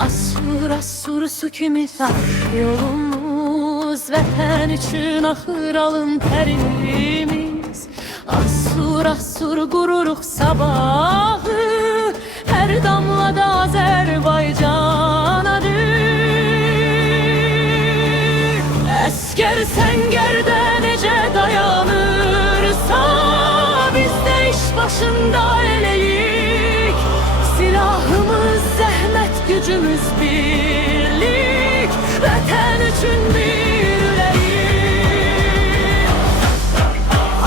Asur asur su kimi yolumuz, vətən üçün axır alın tərimiz. Asur asur qururuq sabahı, hər damlada Azərbaycan adı. Əskər səngərdə necə dayanırsa, biz də iş başında eləyik. Silahımız zəhmət, gücümüz birlik, vətən üçün bir ürəyik.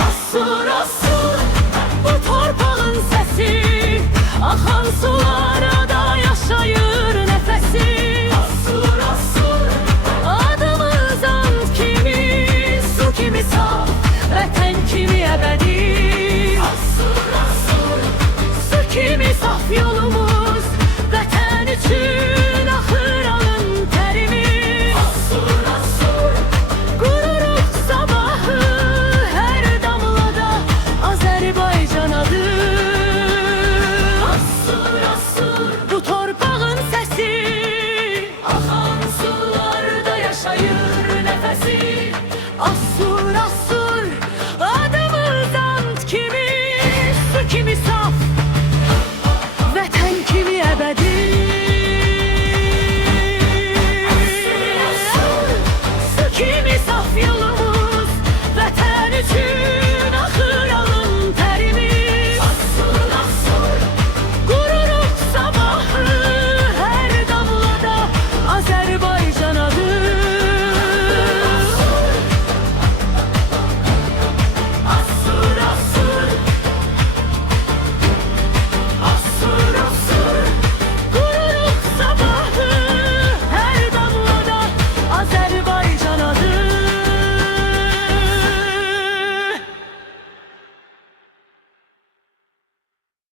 Asur asur bu torpağın səsi, axan sular